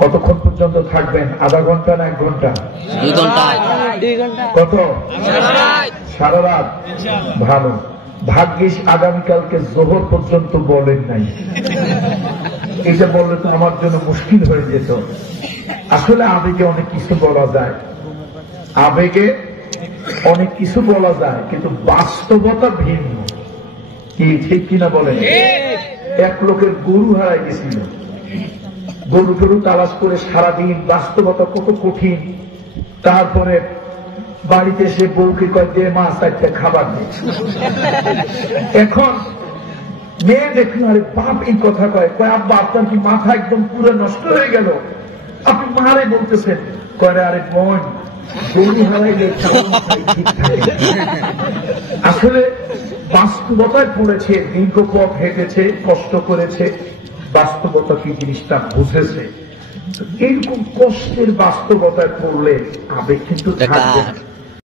কতক্ষণ পর্যন্ত থাকবেন? আধা ঘন্টা না 1 ঘন্টা? 2 ঘন্টা। কত? সারা রাত। ভালো, ভাগ্যিস আগামীকালকে জোহর পর্যন্ত বলেন নাই। এটা বললে তো আমার জন্য মুশকিল হয়ে যেত। আসলে আবেগে অনেক কিছু বলা যায়, আবেগে অনেক কিছু বলা যায়, কিন্তু বাস্তবতা ভিন্ন। কি ঠিক কিনা বলেন? এক লোকের গরু হারাই গেছিল, গরু টরু তালাশ করে সারাদিন, বাস্তবতা কত কঠিন। তারপরে বাড়িতে এসে বউকে কয় যে মাছ 4টা খাবার নেই। এখন মেয়ে দেখলো, আরে বাপ এই কথা কয়, আব্বা আপনার কি মাথা একদম পুরো নষ্ট হয়ে গেল? আপনি মারে বলতেছেন। কয় আরে বোন, গরু হারাইলে আসলে বাস্তবতায় পড়েছে, দীর্ঘ পথ হেঁটেছে, কষ্ট করেছে, বাস্তবতা কি জিনিসটা বুঝেছে। এইরকম কষ্টের বাস্তবতায় পড়লে আবেগ কিন্তু থাকবে।